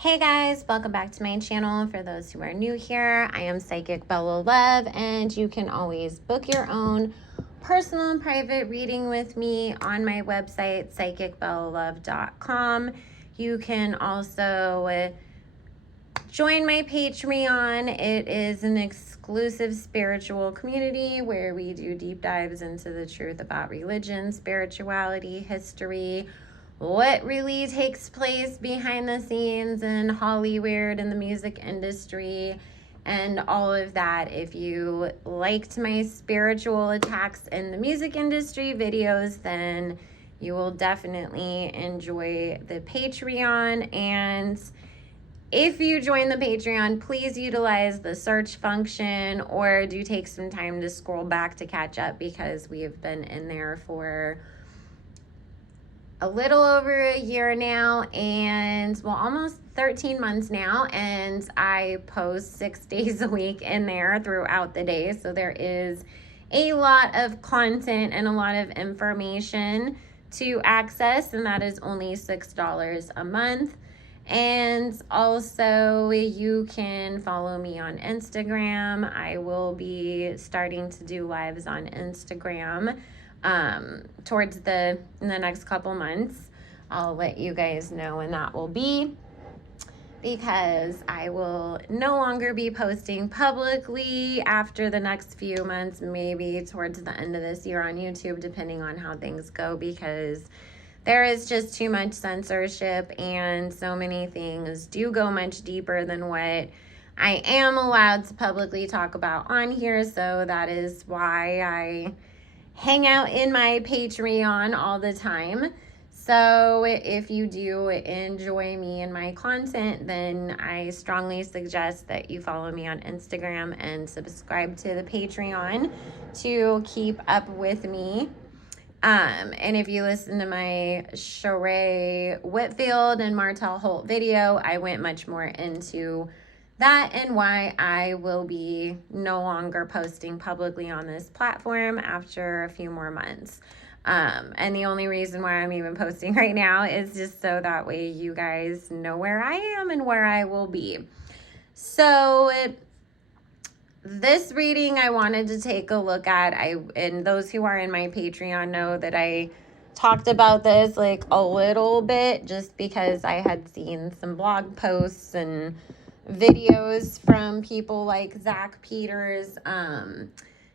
Hey guys, welcome back to my channel. For those who are new here, I am Psychic Bella Love, and you can always book your own personal and private reading with me on my website, psychicbellalove.com. You can also join my Patreon. It is an exclusive spiritual community where we do deep dives into the truth about religion, spirituality, history, what really takes place behind the scenes in Hollywood and the music industry, and all of that. If you liked my spiritual attacks in the music industry videos, then you will definitely enjoy the Patreon. And if you join the Patreon, please utilize the search function, or do take some time to scroll back to catch up, because we have been in there for a little over a year now, and well, almost 13 months now, and I post 6 days a week in there throughout the day. So there is a lot of content and a lot of information to access, and that is only $6 a month. And also, you can follow me on Instagram. I will be starting to do lives on Instagram towards in the next couple months. I'll let you guys know when that will be, because I will no longer be posting publicly after the next few months, maybe towards the end of this year on YouTube, depending on how things go, because there is just too much censorship, and so many things do go much deeper than what I am allowed to publicly talk about on here. So that is why I hang out in my Patreon all the time. So if you do enjoy me and my content, then I strongly suggest that you follow me on Instagram and subscribe to the Patreon to keep up with me. And if you listen to my Sheree Whitfield and Martell Holt video, I went much more into that and why I will be no longer posting publicly on this platform after a few more months. And the only reason why I'm even posting right now is just so that way you guys know where I am and where I will be. So this reading I wanted to take a look at, and those who are in my Patreon know that I talked about this like a little bit, just because I had seen some blog posts and videos from people like Zach Peters,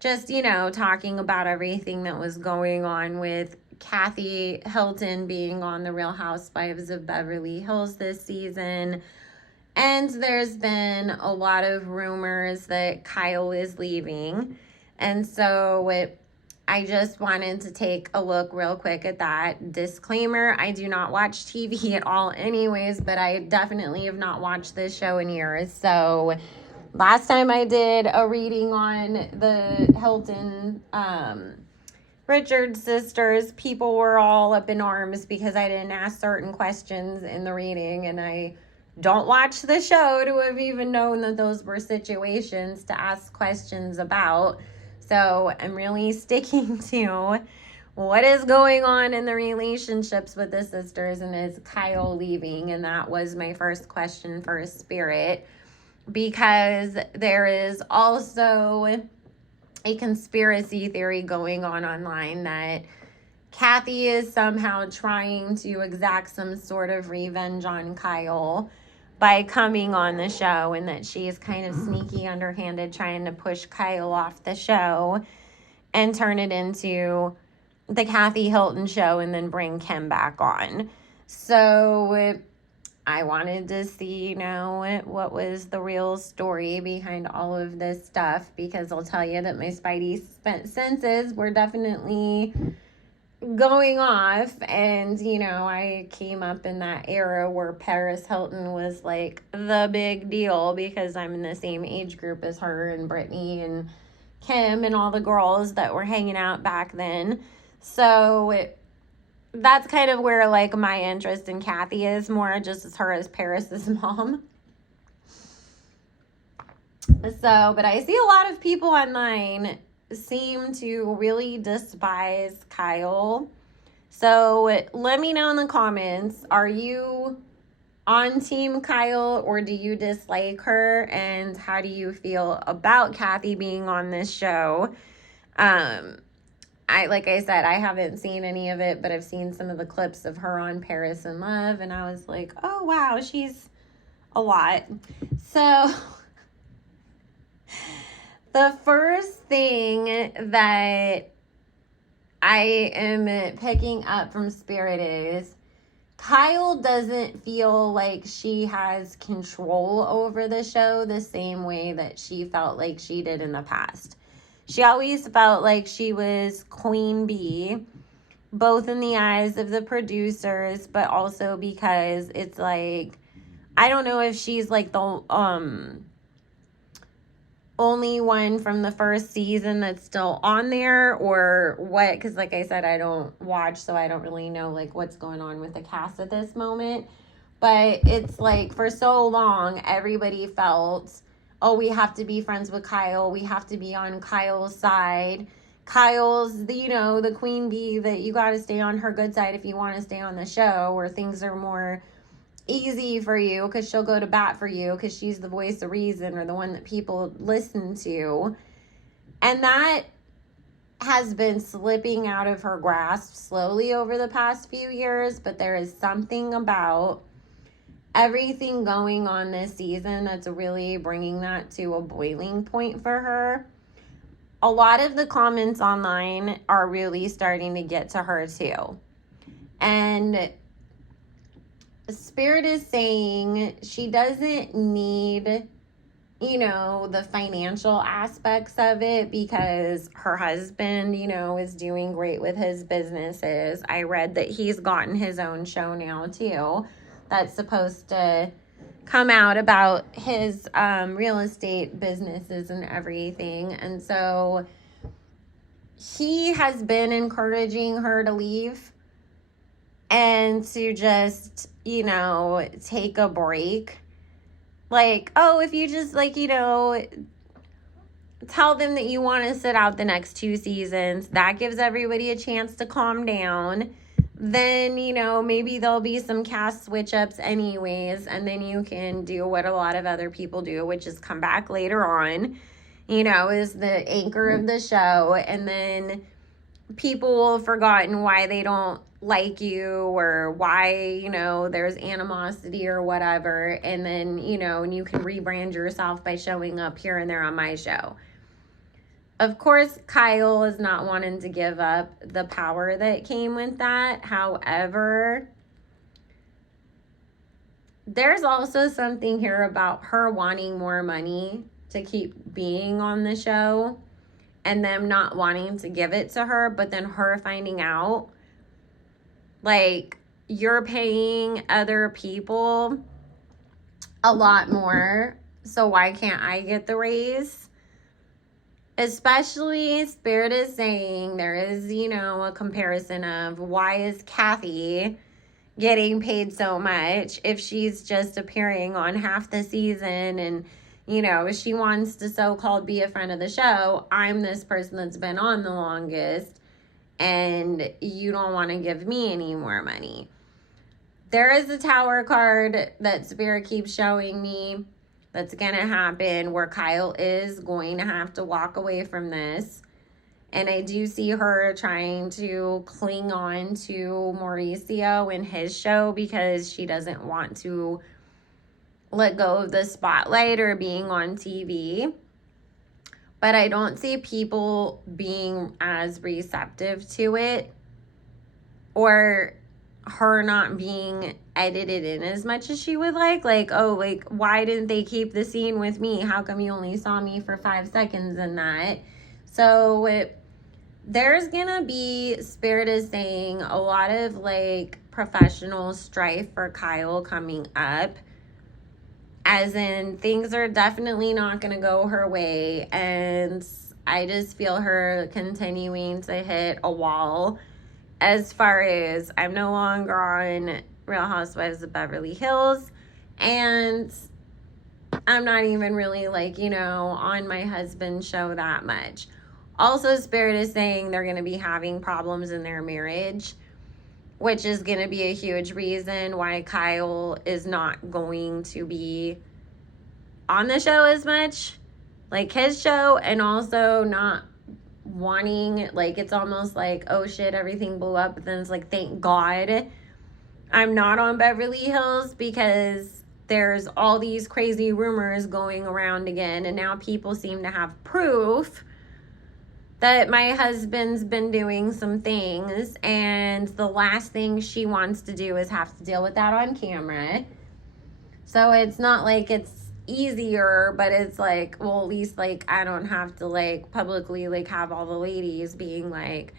just, talking about everything that was going on with Kathy Hilton being on the Real Housewives of Beverly Hills this season. And there's been a lot of rumors that Kyle is leaving. And so I just wanted to take a look real quick at that. Disclaimer, I do not watch TV at all anyways, but I definitely have not watched this show in years. So last time I did a reading on the Hilton Richards sisters, people were all up in arms because I didn't ask certain questions in the reading, and I don't watch the show to have even known that those were situations to ask questions about. So I'm really sticking to what is going on in the relationships with the sisters, and is Kyle leaving? And that was my first question for Spirit, because there is also a conspiracy theory going on online that Kathy is somehow trying to exact some sort of revenge on Kyle by coming on the show, and that she is kind of sneaky, underhanded, trying to push Kyle off the show and turn it into the Kathy Hilton show and then bring Kim back on. So I wanted to see, what was the real story behind all of this stuff, because I'll tell you that my spidey senses were definitely going off. And I came up in that era where Paris Hilton was like the big deal, because I'm in the same age group as her and Brittany and Kim and all the girls that were hanging out back then. So that's kind of where like my interest in Kathy is, more just as her as Paris's mom. So, but I see a lot of people online seem to really despise Kyle. So let me know in the comments, are you on Team Kyle, or do you dislike her? And how do you feel about Kathy being on this show? Like I said, I haven't seen any of it, but I've seen some of the clips of her on Paris in Love, and I was like, oh wow, she's a lot. So the first thing that I am picking up from Spirit is Kyle doesn't feel like she has control over the show the same way that she felt like she did in the past. She always felt like she was queen bee, both in the eyes of the producers, but also because it's like, I don't know if she's like the only one from the first season that's still on there or what, because like I said, I don't watch, so I don't really know like what's going on with the cast at this moment. But it's like for so long everybody felt, oh, we have to be friends with Kyle, we have to be on Kyle's side. Kyle's the queen bee that you got to stay on her good side if you want to stay on the show, where things are more easy for you because she'll go to bat for you because she's the voice of reason or the one that people listen to. And that has been slipping out of her grasp slowly over the past few years, but there is something about everything going on this season that's really bringing that to a boiling point for her. A lot of the comments online are really starting to get to her too. And Spirit is saying she doesn't need, the financial aspects of it because her husband, is doing great with his businesses. I read that he's gotten his own show now too that's supposed to come out about his real estate businesses and everything. And so he has been encouraging her to leave and to just, take a break. Like, oh, if you just, tell them that you want to sit out the next 2 seasons, that gives everybody a chance to calm down. Then, maybe there'll be some cast switch-ups anyways, and then you can do what a lot of other people do, which is come back later on, is the anchor of the show, and then people will have forgotten why they don't like you or why, there's animosity or whatever. And then, and you can rebrand yourself by showing up here and there on my show. Of course, Kyle is not wanting to give up the power that came with that. However, there's also something here about her wanting more money to keep being on the show and them not wanting to give it to her, but then her finding out, like, you're paying other people a lot more, so why can't I get the raise? Especially, Spirit is saying there is, a comparison of why is Kathy getting paid so much if she's just appearing on half the season and, she wants to so-called be a friend of the show. I'm this person that's been on the longest, and you don't want to give me any more money. There is a tower card that Spirit keeps showing me that's going to happen where Kyle is going to have to walk away from this. And I do see her trying to cling on to Mauricio in his show because she doesn't want to let go of the spotlight or being on TV. But I don't see people being as receptive to it, or her not being edited in as much as she would like. Like, oh, like, why didn't they keep the scene with me? How come you only saw me for 5 seconds in that? So there's gonna be, Spirit is saying, a lot of like professional strife for Kyle coming up. As in, things are definitely not going to go her way. And I just feel her continuing to hit a wall as far as I'm no longer on Real Housewives of Beverly Hills. And I'm not even really on my husband's show that much. Also, Spirit is saying they're going to be having problems in their marriage. which is going to be a huge reason why Kyle is not going to be on the show as much, like his show, and also not wanting, like, it's almost like, oh shit, everything blew up, but then it's like, thank God I'm not on Beverly Hills, because there's all these crazy rumors going around again, and now people seem to have proof that my husband's been doing some things, and the last thing she wants to do is have to deal with that on camera. So it's not like it's easier, but it's like, well, at least, like, I don't have to, like, publicly, like, have all the ladies being like,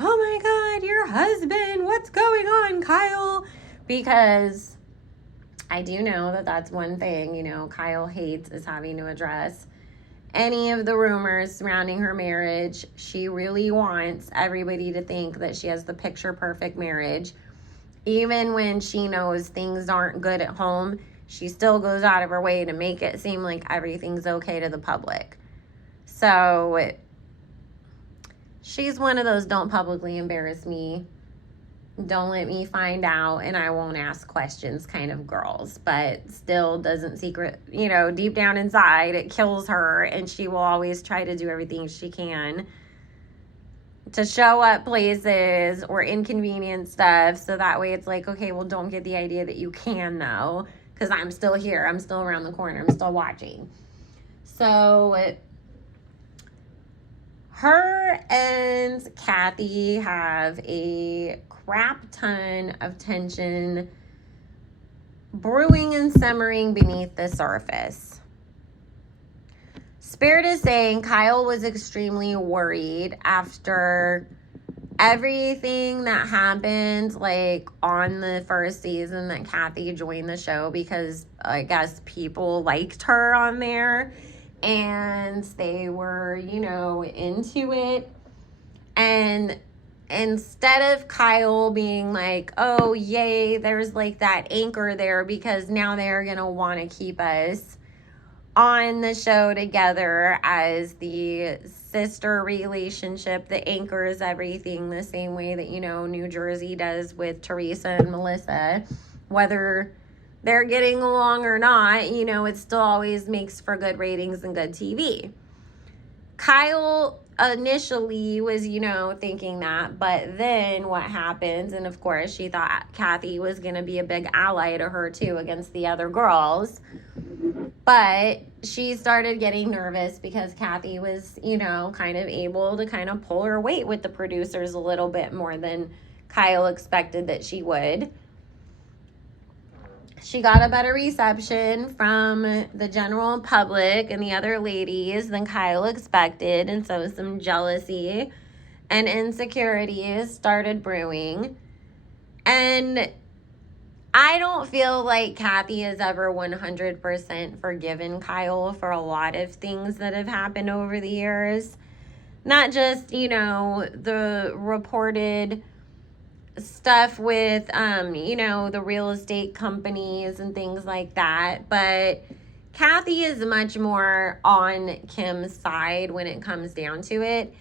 oh my God, your husband, what's going on, Kyle? Because I do know that that's one thing, you know, Kyle hates, is having to address any of the rumors surrounding her marriage. She really wants everybody to think that she has the picture perfect marriage. Even when she knows things aren't good at home, she still goes out of her way to make it seem like everything's okay to the public. So she's one of those don't publicly embarrass me, don't let me find out and I won't ask questions kind of girls, but still doesn't secret, you know, deep down inside, it kills her, and she will always try to do everything she can to show up places or inconvenience stuff, so that way it's like, okay, well, don't get the idea that you can, though, because I'm still here, I'm still around the corner, I'm still watching. So her and Kathy have a crap ton of tension brewing and simmering beneath the surface. Spirit is saying Kyle was extremely worried after everything that happened, like, on the first season that Kathy joined the show, because I guess people liked her on there and they were, you know, into it. And instead of Kyle being like, oh, yay, there's like that anchor there because now they're going to want to keep us on the show together as the sister relationship that anchors everything, the same way that, you know, New Jersey does with Teresa and Melissa. Whether they're getting along or not, you know, it still always makes for good ratings and good TV. Kyle initially was, you know, thinking that, but then what happens, and of course she thought Kathy was going to be a big ally to her too against the other girls, but she started getting nervous because Kathy was, you know, kind of able to kind of pull her weight with the producers a little bit more than Kyle expected that she would. She got a better reception from the general public and the other ladies than Kyle expected, and so some jealousy and insecurities started brewing. And I don't feel like Kathy has ever 100% forgiven Kyle for a lot of things that have happened over the years. Not just, you know, the reported stuff with, you know, the real estate companies and things like that. But Kathy is much more on Kim's side when it comes down to it.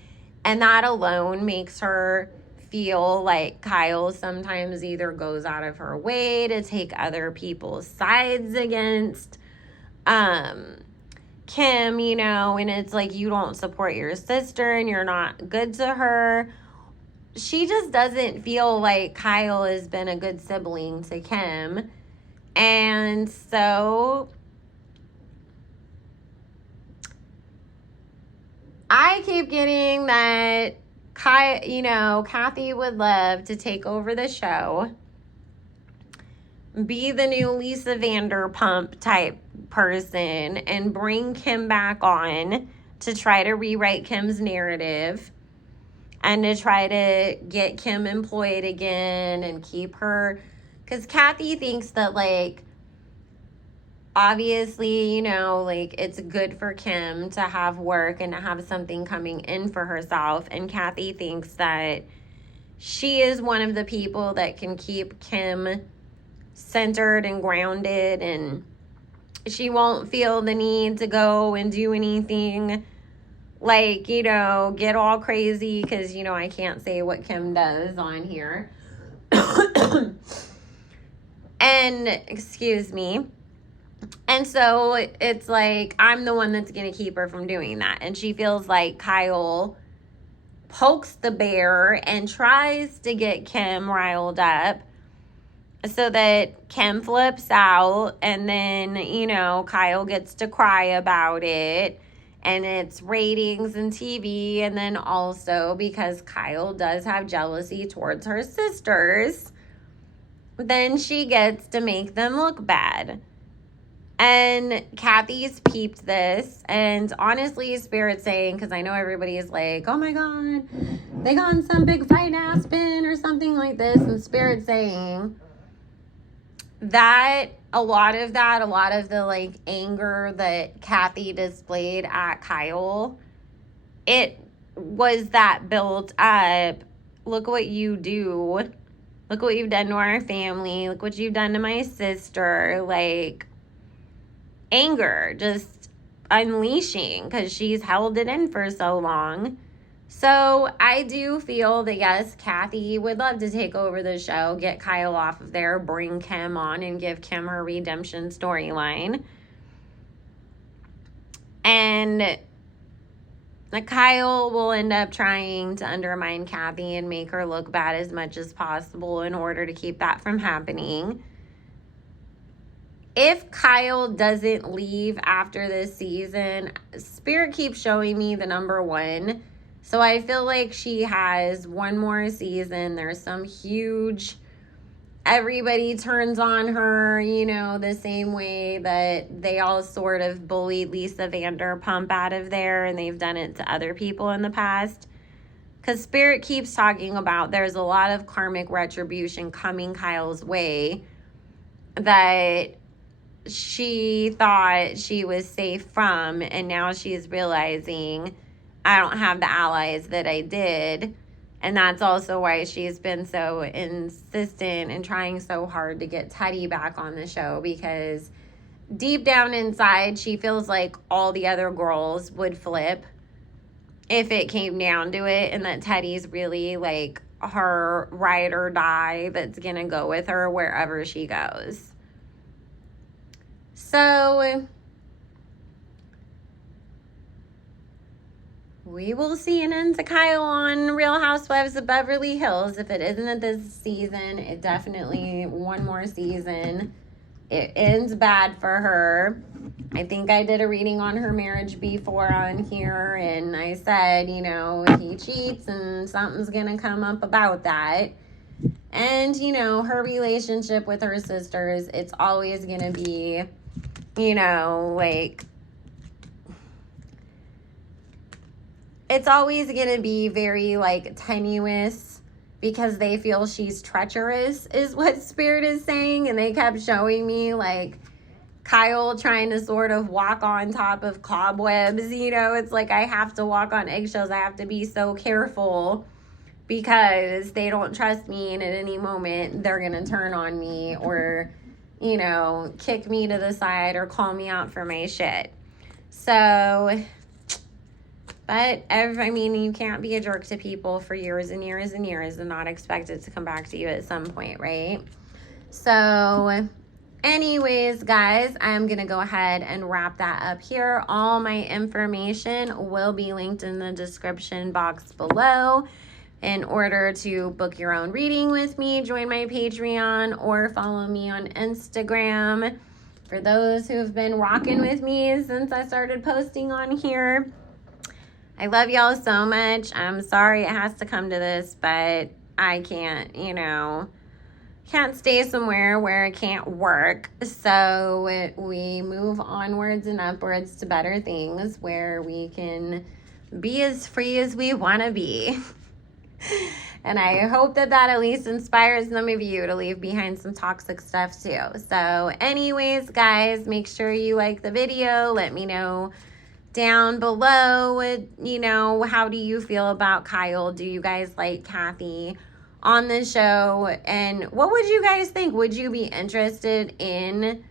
And that alone makes her feel like Kyle sometimes either goes out of her way to take other people's sides against Kim, you know, and it's like, you don't support your sister and you're not good to her. She just doesn't feel like Kyle has been a good sibling to Kim. And so I keep getting that Kathy would love to take over the show, be the new Lisa Vanderpump type person, and bring Kim back on to try to rewrite Kim's narrative and to try to get Kim employed again and keep her, because Kathy thinks that, like, obviously, you know, like, it's good for Kim to have work and to have something coming in for herself. And Kathy thinks that she is one of the people that can keep Kim centered and grounded, and she won't feel the need to go and do anything like, you know, get all crazy, because, you know, I can't say what Kim does on here. And, excuse me. And so it's like, I'm the one that's going to keep her from doing that. And she feels like Kyle pokes the bear and tries to get Kim riled up so that Kim flips out, and then, you know, Kyle gets to cry about it, and it's ratings and TV. And then also because Kyle does have jealousy towards her sisters, then she gets to make them look bad. And Kathy's peeped this, and honestly, Spirit's saying, because I know everybody is like, oh my God, they got in some big fight in Aspen or something like this, and Spirit's saying that a lot of the like anger that Kathy displayed at Kyle, it was that built up, look what you do, look what you've done to our family, look what you've done to my sister, like, anger just unleashing because she's held it in for so long. So I do feel that, yes, Kathy would love to take over the show, get Kyle off of there, bring Kim on, and give Kim her redemption storyline. And Kyle will end up trying to undermine Kathy and make her look bad as much as possible in order to keep that from happening. If Kyle doesn't leave after this season, Spirit keeps showing me the number 1. So I feel like she has one more season. There's some huge, everybody turns on her, you know, the same way that they all sort of bullied Lisa Vanderpump out of there, and they've done it to other people in the past. Because Spirit keeps talking about there's a lot of karmic retribution coming Kyle's way that she thought she was safe from, and now she's realizing I don't have the allies that I did. And that's also why she's been so insistent and trying so hard to get Teddy back on the show, because deep down inside she feels like all the other girls would flip if it came down to it, and that Teddy's really like her ride or die that's gonna go with her wherever she goes. So we will see an end to Kyle on Real Housewives of Beverly Hills. If it isn't this season, it definitely one more season. It ends bad for her. I think I did a reading on her marriage before on here, and I said, you know, he cheats and something's gonna come up about that. And, you know, her relationship with her sisters, it's always gonna be, you know, like, it's always going to be very, like, tenuous because they feel she's treacherous is what Spirit is saying. And they kept showing me, like, Kyle trying to sort of walk on top of cobwebs. You know, it's like I have to walk on eggshells. I have to be so careful because they don't trust me. And at any moment, they're going to turn on me or, you know, kick me to the side or call me out for my shit. So, but I mean, you can't be a jerk to people for years and years and years and not expect it to come back to you at some point, right? So, anyways, guys, I'm going to go ahead and wrap that up here. All my information will be linked in the description box below. In order to book your own reading with me, join my Patreon or follow me on Instagram. For those who have been rocking with me since I started posting on here, I love y'all so much. I'm sorry it has to come to this, but I can't, you know, can't stay somewhere where it can't work. So we move onwards and upwards to better things where we can be as free as we want to be. And I hope that at least inspires some of you to leave behind some toxic stuff too. So anyways, guys, make sure you like the video. Let me know down below, you know, how do you feel about Kyle? Do you guys like Kathy on the show? And what would you guys think? Would you be interested in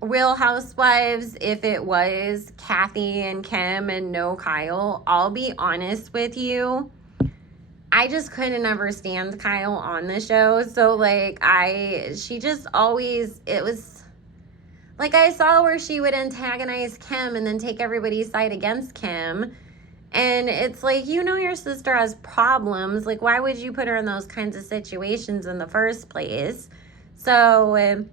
Real Housewives if it was Kathy and Kim and no Kyle? I'll be honest with you. I just couldn't understand Kyle on the show. So like she just always, it was like I saw where she would antagonize Kim and then take everybody's side against Kim. And it's like, you know, your sister has problems. Like, why would you put her in those kinds of situations in the first place? So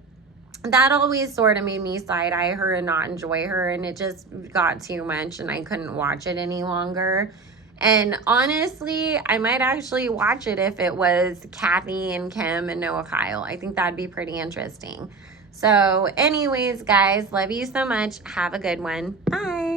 that always sort of made me side-eye her and not enjoy her. And it just got too much and I couldn't watch it any longer. And honestly, I might actually watch it if it was Kathy and Kim and Noah Kyle. I think that'd be pretty interesting. So anyways, guys, love you so much. Have a good one. Bye.